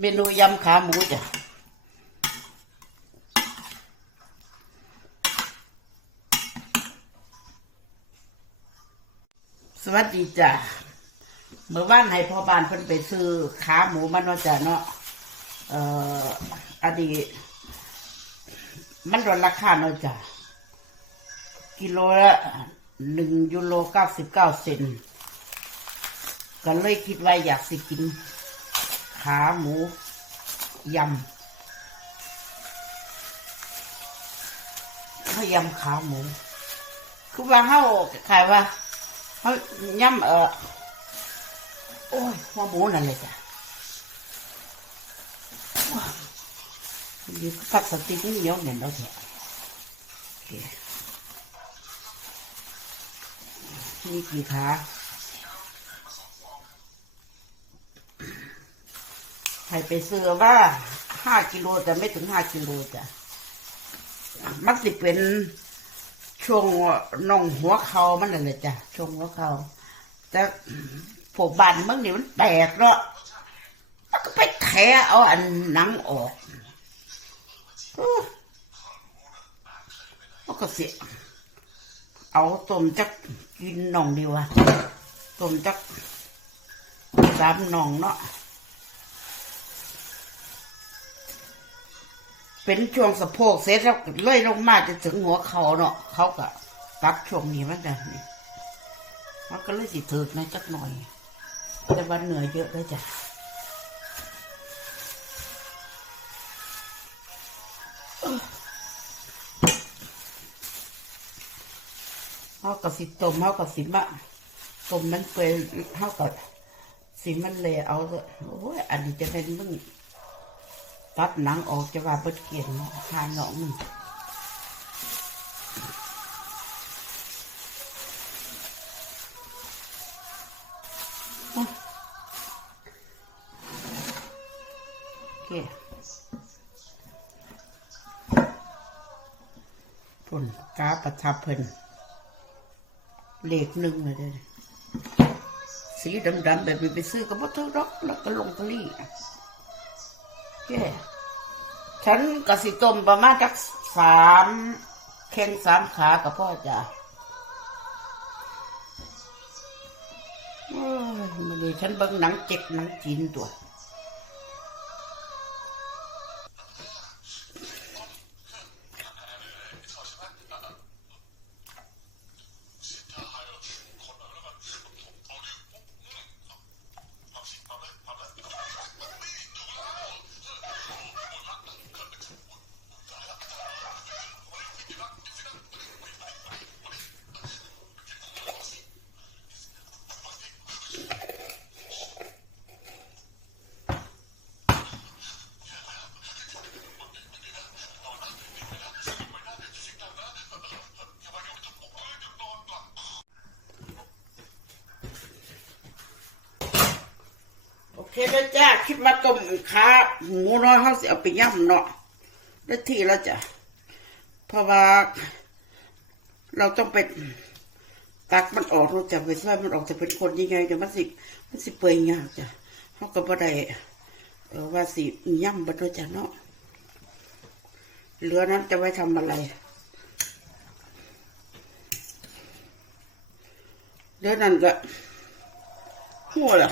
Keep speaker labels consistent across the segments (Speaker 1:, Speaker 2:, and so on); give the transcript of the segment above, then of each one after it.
Speaker 1: เมนูยำขาหมูจ้ะสวัสดีจ้ะเมื่อวานให้พ่อบ้านเพิ่นไปซื้อขาหมูมันเนาะจ้ะเนาะเอ่ออดีตมันลดราคาเนาะจ้ะกิโลละหนึ่งยูโรเก้าสิบเก้าเซนก็เลยคิดว่าอยากสิกิน ขาหมูยำเขายำขาหมู คือว่าเขาขายว่าเขายำเออโอ้ยหัวหมูนั่นเลยจ้ะว้าวดีพักสตินี่เยวเนียเราเถอะนี่กี่ขา ให้ไปซื้อว่าห้ากิโลแต่ไม่ถึงห้ากิโลจ้ะมักสิเป็นช่วงน่องหัวเขามันนั่นแหละจ้ะช่วงหัวเขาแต่พวกบานเมื่อนี่มันแตกเนาะมันก็ไปแคะเอาอันหนังออกมันก็เสียเอาต้มจักกินน่องดีวะต้มจักสามน่องเนาะ เป็นช่วงสะโพกเสร็จแล้วเลื่อยลงมาจะถึงหัวเขาเนาะเขาก็ตัดช่วงนี้มันจะนี่มันก็เลยสิถึกนะจักหน่อย แต่ว่าเหนื่อยเยอะเลยจ้ะเขากับสิต้มเขากับสิมะต้มมันเปื่อยเขากับสิมันเลยเอาเถอะโอ้ยอันนี้จะเป็นมึง ตัดหนังออกจะว่าเบิดเกียนเนาะหาหนองมันโอเคปุ่นกาประทับเพิ่นเลขหนึ่งเลยเด้อสีดำๆแบบนี้ไปซื้อกับพ่อทุกดอกแล้วก็ลงตะลี่ แก่ฉันกสิต้มประมาณจักสามแข้งสามขากับพ่อจ้ะโอ้ยมันเลยฉันเบิ่งหนังเจ็กหนังจีนตัว คแล้วจ้าคิดมาต้มขาหมูน้อยเขาสิเอาไปย่ำเนาะได้ที่แล้วจ้ะเพราะว่า เราต้องไปตักมันออกเราจะไปช่วยมันออกจะเป็นคนยังไงจะมันสิมันสิเปื่อยยากจ้ะเขาก็บ่ได้ว่าสิย่ำบัดจ้ะเนาะเหลือนั้นจะไว้ทำอะไรเหลือนั้นก็หัวละ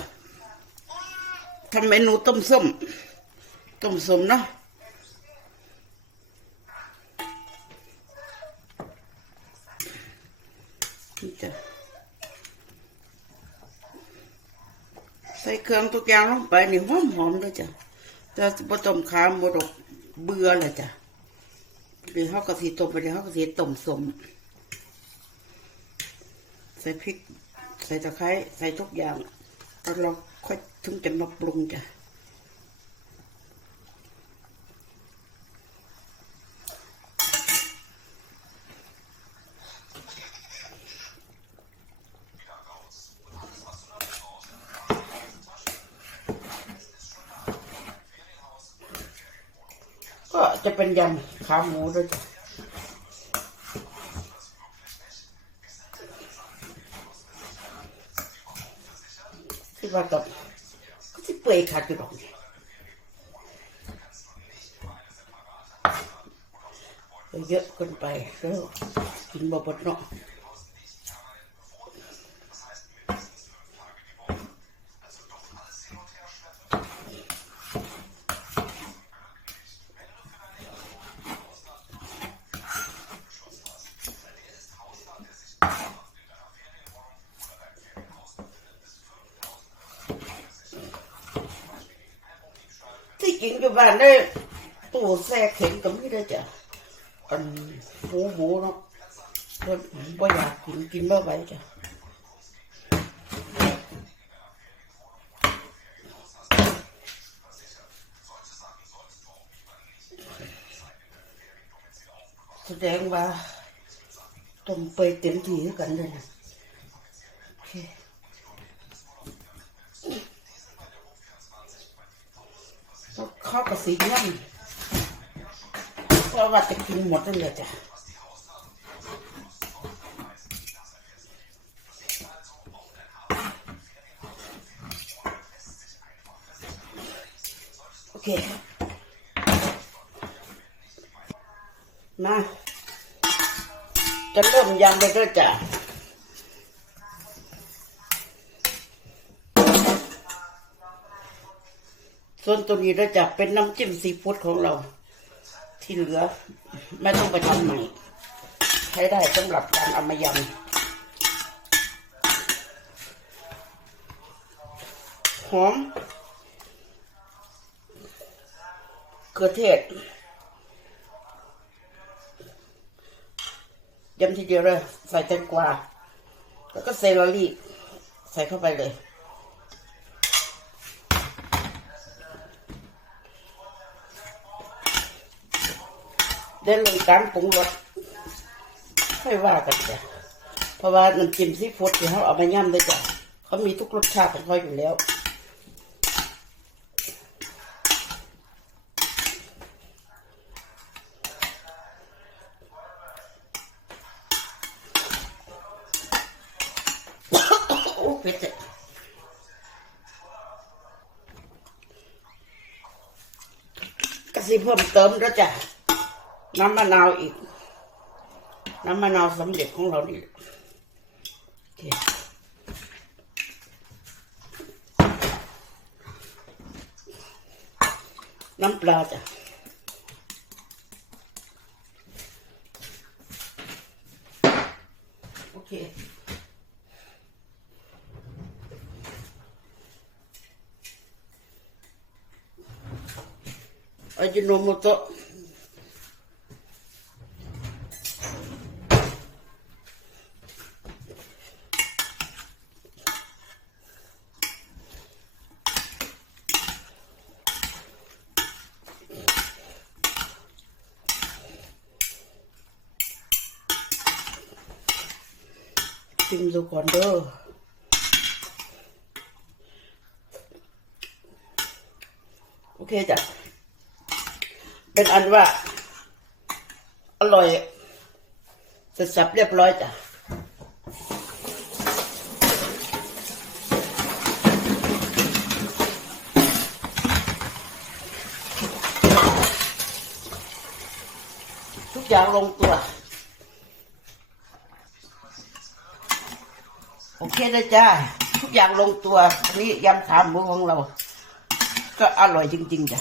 Speaker 1: ทำเมนูต้มส้ม ต้มส้มเนาะจ้ะใส่เครื่องทุกอย่างลงไปนี่หอมหอมเลยจ้ะแต่พอต้มขาหมดกเบื่อเลยจ้ะเดี๋ยวเขาก็สีต้มไปเดี๋ยวเขาก็สีต้มสม ใส่พริก ใส่ตะไคร้ใส่ทุกอย่าง แล้วเราค่อยถึงจะมาปรุงจ้ะก็จะเป็นยำขาหมูด้วยจ้ะ ว่าตอก็จะเปื่อยขาดอยู่อกเนี่ยเยอะเกินไปแล้วกินบ่บดเนาะ ที่จริงอยู่บ้านได้ตู้แช่เข็งก็ไม่ได้จ้ะอันหมูหมูเนาะเพิ่นบ่อยากกินกินบ่ไหวจ้ะแสดงว่าต้มไปเต็มที่คือกันเลยนะ แล้วข้ากับสีน้ำเพราะว่าจะกินหมดเลยจ้ะโอเค มา จะเริ่มยำไปด้วยจ้ะ ส่วนตัวนี้เราจะเป็นน้ำจิ้มซีฟู้ดของเรา ที่เหลือ ไม่ต้องไปทำใหม่ ใช้ได้สำหรับการเอามายำหอมเขือเทศยำทีเดียวเลย ใส่แตงกวาแล้วก็เซลลรี่ ใส่เข้าไปเลย ได้เลยการปรุงรสไม่ว่ากันจ้ะเพราะว่าน้ำจิ้มซีฟู้ดที่เขาเอามาย่ำด้วยจ้ะเขามีทุกรสชาติของเขาอยู่แล้วโอ้เผ็ดจ้ะกระสิเพิ่มเติมแล้วจ้ะ น้ำมะนาวอีก น้ำมะนาวสำเร็จของเรานี่น้ำปลาจ้ะโอเคอาจิโนโมโตะ ชิมดูก่อนเด้อโอเคจ้ะเป็นอันว่า อร่อยเสร็จสับเรียบร้อยจ้ะทุกอย่างลงตัว โอ เคเลยจ้าทุกอย่างลงตัวอันนี้ยำขาหมูของเรา ก็อร่อยจริง ๆจ้ะ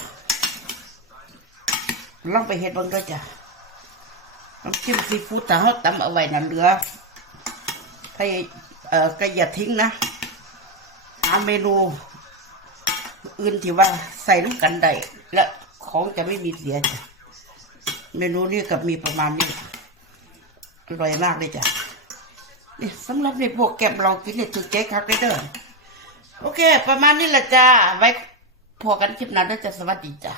Speaker 1: ลองไปเฮ็ดบ้างด้วยจ้ะน้ำจิ้มซีฟู้ดแต่เขาตำเอาไว้นั่นเหลือให้เอ่อก็อย่าทิ้งนะหาเมนู อื่นที่ว่าใส่ลูกกันได้และของจะไม่มีเสียจ้ะเมนูนี้กับมีประมาณนี้อร่อยมากเลยจ้ะ นี่สำหรับในพวกแก็บเรากินเนี่ยถูกใจครับเด้อโอเค ประมาณนี้แหละจ้าไว้พอกันคลิปหน้าเด้อจ้าสวัสดีจ้า